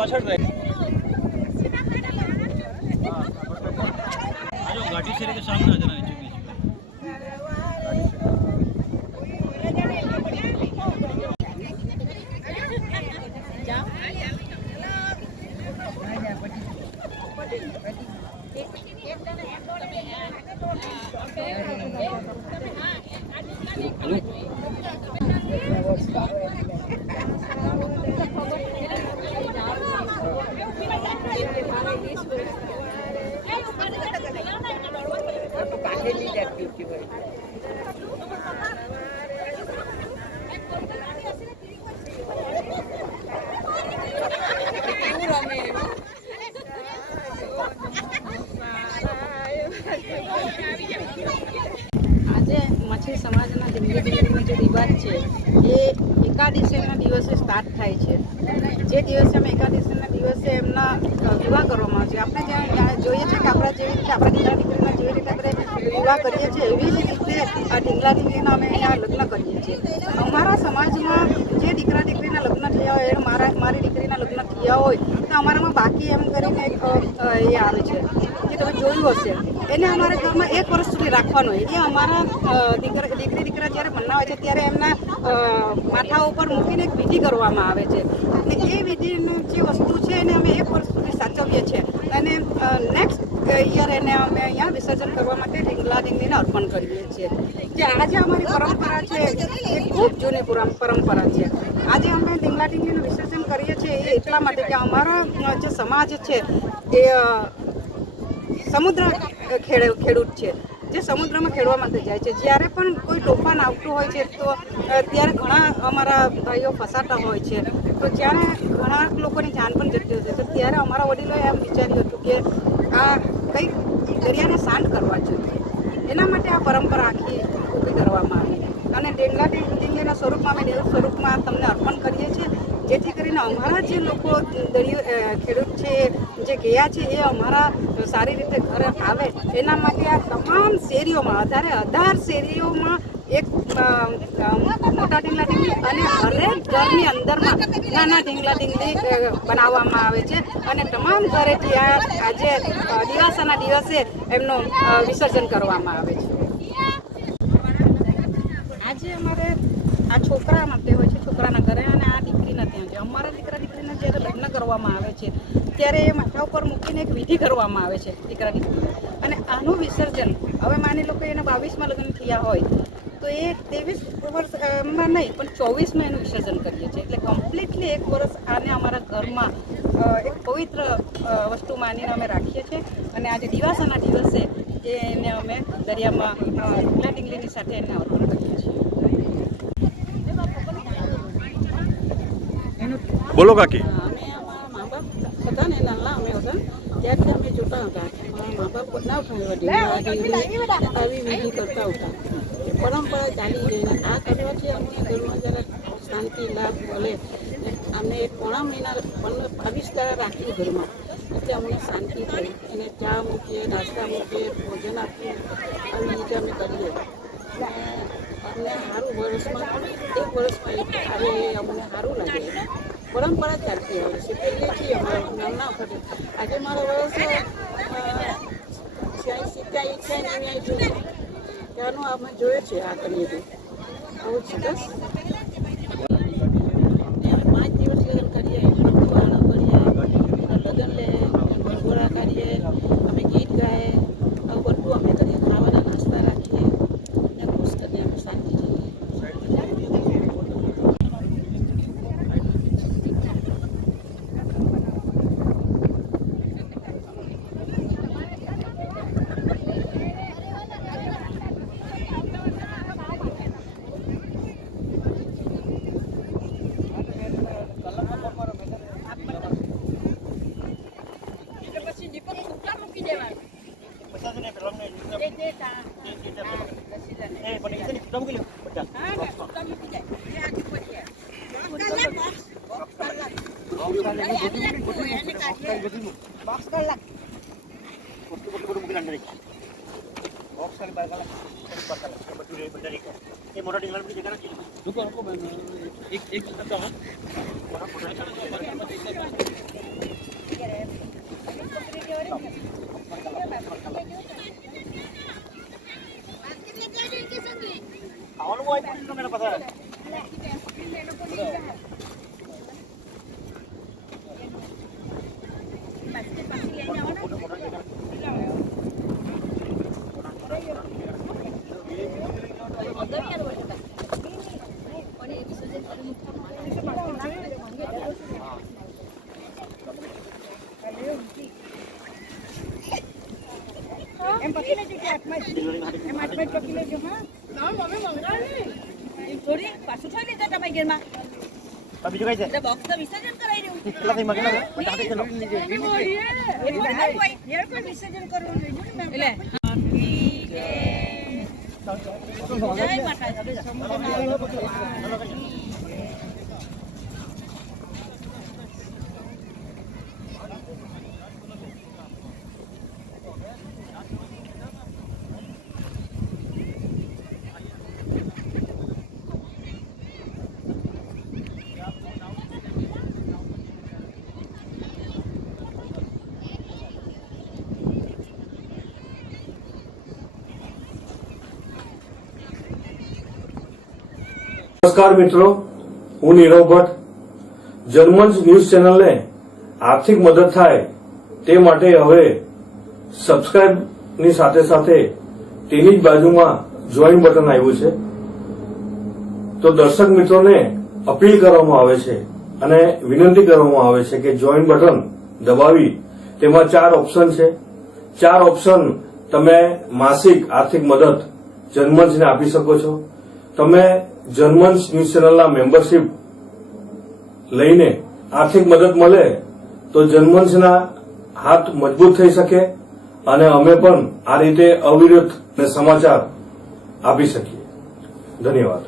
पाछड़ रहे घाटी शेरे के सामने आ जाना नीचे આજે મચ્છી સમાજના જિંદગીનો જે રિવાજ છે એ એકાદશીના દિવસે સ્ટાર્ટ થાય છે. જે દિવસે અમે એકાદશીના દિવસે એમના વિવાહ કરવામાં આવે છે. આપણે જ્યાં જોઈએ છીએ કે આપણા જેવી રીતે આપણે ઢીંગલા દીકરીના જેવી રીતે આપણે વિવાહ કરીએ છીએ એવી જ રીતે આ ઢીંગલા દીકરીના અમે અહીંયા લગ્ન કરીએ છીએ. અમારા સમાજમાં જે દીકરા દીકરીના લગ્ન થયા હોય એ મારી દીકરીના લગ્ન થયા હોય તો અમારામાં બાકી એમ કરીને એક એ આવે છે જે તમે જોયું હશે. એને અમારા ઘરમાં 1 વર્ષ સુધી રાખવાનો હોય. એ અમારા દીકરી દીકરા જ્યારે બનાવે છે ત્યારે એમના માથા ઉપર મૂકીને એક વિધિ કરવામાં આવે છે. અને એ વિધિની જે વસ્તુ છે એને અમે 1 વર્ષ સુધી સાચવીએ છીએ અને નેક્સ્ટ યર એને અમે અહીંયા વિસર્જન કરવા માટે ઢીંગલા ઢીંગલીને અર્પણ કરીએ છીએ. જે આજે અમારી પરંપરા છે એ ખૂબ જૂની પરંપરા છે. આજે અમે ઢીંગલા ઢીંગલીનું વિસર્જન કરીએ છીએ એ એટલા માટે કે અમારો જે સમાજ છે એ સમુદ્ર ખેડૂત છે, જે સમુદ્રમાં ખેડવા માટે જાય છે. જ્યારે પણ કોઈ તોફાન આવતું હોય છે તો ત્યારે ઘણા અમારા ભાઈઓ ફસાતા હોય છે. તો જ્યારે ઘણા લોકોની જાન પણ જતી હોય છે તો ત્યારે અમારા વડીલોએ એમ વિચાર્યું હતું કે આ કંઈક દરિયાને શાંત કરવા જોઈએ. એના માટે આ પરંપરા આખી ઊભી કરવામાં આવી અને ઢીંગલા ઢીંગલીના સ્વરૂપમાં અમે દેવ સ્વરૂપમાં તમને અર્પણ કરીએ છીએ, જેથી કરીને અમારા જે લોકો ખેડૂત છે જે ગયા છે એ અમારા સારી રીતે ઘરે આવે એના માટે આ તમામ શેરીઓમાં 18 શેરીઓમાં એક મોટા ઢીંગલા ઢીંગલી અને હરેક ઘરની અંદરમાં નાના ઢીંગલા ઢીંગલી બનાવવામાં આવે છે અને તમામ ઘરેથી આજે દિવાસાના દિવસે એમનું વિસર્જન કરવામાં આવે છે. આજે અમારે આ છોકરા માટે હોય છે. છોકરાના ઘરે અને આ દીકરીના ત્યાં છે. અમારા દીકરા દીકરીના જ્યારે લગ્ન કરવામાં આવે છે ત્યારે એ માથા ઉપર મૂકીને એક વિધિ કરવામાં આવે છે દીકરા દીકરીને. અને આનું વિસર્જન હવે માની લો કે એના 22માં લગ્ન થયા હોય તો એ 23 વર્ષમાં નહીં પણ 24માં એનું વિસર્જન કરીએ છીએ. એટલે કમ્પ્લીટલી 1 વર્ષ આને અમારા ઘરમાં એક પવિત્ર વસ્તુ માનીને અમે રાખીએ છીએ. અને આજે દિવાસાના દિવસે એને અમે દરિયામાં ઢગલા ડીંગલીની સાથે એને અર્પણ કરીએ છીએ. બોલો કાકી. અમે અમારા મા બાપ હતા ને નાના અમે હતા ત્યારથી અમે જોતા હતા કે મારા મા બાપ બનાવતા આવી વિધિ કરતા હતા. પરંપરા ચાલી ગઈ ને આ કરવાથી અમને ઘરમાં જરા શાંતિ લાભ મળે. અમે 1.5 મહિના 22 દાડા રાખ્યું ઘરમાં એટલે અમને શાંતિ થઈ. એને ચા મૂકીએ, નાસ્તા મૂકીએ, ભોજન આપીએ, આવી રીતે અમે કરીએ. અમને સારું વર્ષમાં 1 વર્ષમાં આવે અમને સારું લાગે. પરંપરા ચાલતી આવે છે પહેલેથી અમારા નાના વખતે. આજે મારો વર્ષ 87 ત્યાંનું અમે જોઈએ છે આ કરીએ તો આવું છે બસ. 5 દિવસ લગ્ન કરીએ, બધું આનંદ કરીએ, લગ્ન લે, ઘોડા કરીએ, અમે ગીત ગાઈએ, આવું બધું અમે કરીએ, ખાવાના નાસ્તા રાખીએ ને ખુશ કરીએ અમે શાંતિથી. એમ પકી લેજો કે આઠમાં પકી લેજો. હા મમ્મી મંગાવી થોડી પાછું થઈ લીધા તમારી ઘરમાં બીજું કઈ છે એટલે બોક્સ તો વિસર્જન કરાવી રહ્યું કેટલા થઈ મગેલા વિસર્જન કરવું જોઈએ એટલે જય માતાજી. નમસ્કાર મિત્રો, હું નીરવ ભટ્ટ. જનમંચ ન્યૂઝ ચેનલને આર્થિક મદદ થાય તે માટે હવે સબસ્ક્રાઇબની સાથે સાથે તેની જ બાજુમાં જોઈન બટન આવ્યું છે. તો દર્શક મિત્રોને અપીલ કરવામાં આવે છે અને વિનંતી કરવામાં આવે છે કે જોઈન બટન દબાવી તેમાં 4 ઓપ્શન છે. 4 ઓપ્શન તમે માસિક આર્થિક મદદ જનમંચને આપી શકો છો. તમે જનમંચ ન્યૂઝ ચેનલના મેમ્બરશીપ લઈને આર્થિક મદદ મળે તો જનમંચના હાથ મજબૂત થઈ શકે અને અમે પણ આ રીતે અવિરત સમાચાર આપી શકીએ. ધન્યવાદ.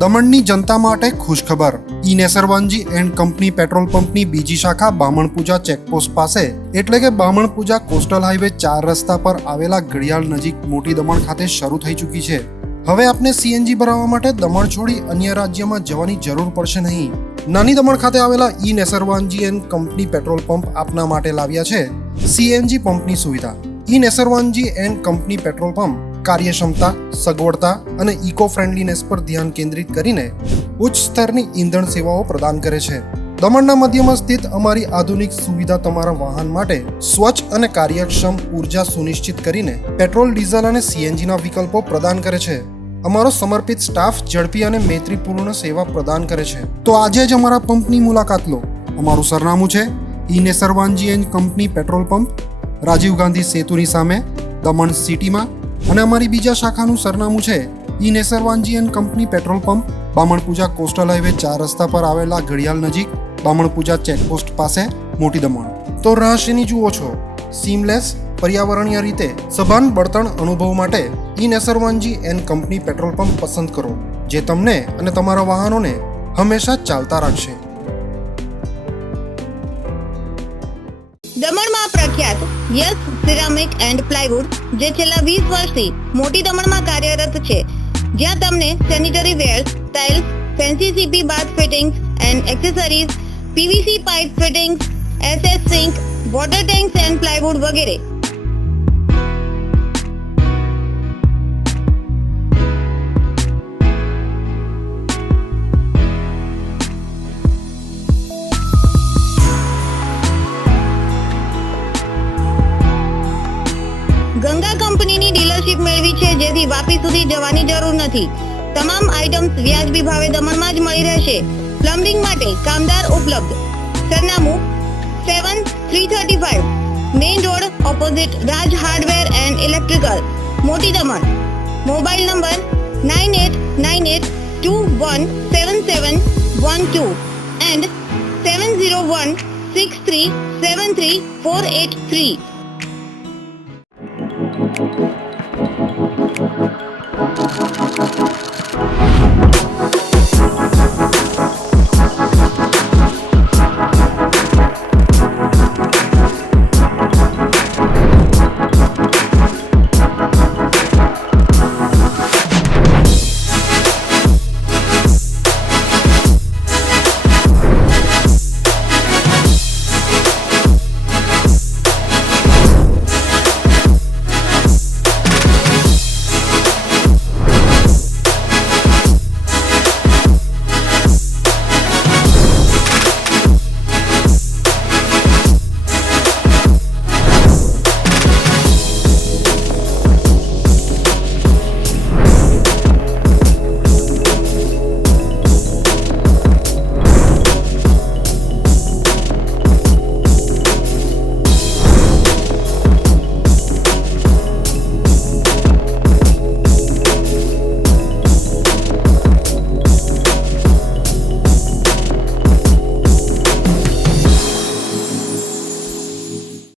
દમણની જનતા માટે ખુશખબર. ઈ નેસરવાનજી એન્ડ કંપની પેટ્રોલ પંપની બીજી શાખા બામણપૂજા ચેકપોસ્ટ પાસે એટલે કે બામણપૂજા કોસ્ટલ હાઈવે 4 રસ્તા પર આવેલા ઘડિયાળ નજીક મોટી દમણ ખાતે શરૂ થઈ ચૂકી છે. હવે આપને સીએનજી ભરાવવા માટે દમણ છોડી અન્ય રાજ્યમાં જવાની જરૂર પડશે નહીં. નાની દમણ ખાતે આવેલા E Nesarwanji and company petrol pump આપના માટે લાવ્યા છે સીએનજી પંપની સુવિધા. E Nesarwanji and company petrol pump કાર્યક્ષમતા, સગવડતા અને ઇકો ફ્રેન્ડલીનેસ પર ધ્યાન કેન્દ્રિત કરીને ઉચ્ચ સ્તરની ઈંધણ સેવાઓ પ્રદાન કરે છે. દમણના મધ્યમાં સ્થિત અમારી આધુનિક સુવિધા તમારા વાહન માટે સ્વચ્છ અને કાર્યક્ષમ ઉર્જા સુનિશ્ચિત કરીને પેટ્રોલ, ડીઝલ અને સીએનજીના વિકલ્પો પ્રદાન કરે છે. અમારો સમર્પિત સ્ટાફ ઝડપી અને મૈત્રીપૂર્ણ સેવા પ્રદાન કરે છે. તો આજે જ અમારા પંપની મુલાકાત લો. અમારું સરનામું છે E Nesarwanji and company petrol pump, Rajiv Gandhi સેતુની સામે, દમણ સિટીમાં. અને અમારી બીજા શાખાનું સરનામું છે E Nesarwanji and company petrol pump, Bamanpuja coastal highway 4 રસ્તા પર આવેલા ઘડિયાળ નજીક, બામણપૂજા ચેકપોસ્ટ પાસે, મોટી દમણ. તો રહસ્યની જુઓ છો સીમલેસ, પર્યાવરણીય રીતે સભાન બળતણ અનુભવ માટે ઈને Nesarwanji and company petrol pump પસંદ કરો, જે તમને અને તમારા વાહનોને હંમેશા ચાલતા રાખશે. દમણમાં પ્રખ્યાત યસ સિરામિક એન્ડ પ્લાયવુડ, જે છેલ્લા 20 વર્ષથી મોટી દમણમાં કાર્યરત છે, જ્યાં તમને sanitary wares, tiles, fancy CP bath fittings and accessories, PVC pipe fittings, SS sink, water tanks and plywood વગેરે. ગંગા કંપનીની ડીલરશીપ મેળવી છે, જેથી વાપી સુધી જવાની જરૂર નથી. તમામ આઇટમ્સ વ્યાજબી ભાવે દમણમાં જ મળી રહેશે. પ્લમ્બિંગ માટે કામદાર ઉપલબ્ધ. સરનામું 7335 main road opposite Raj hardware and electrical, મોટી દમણ. Mobile number 9898217712 and 7016373483.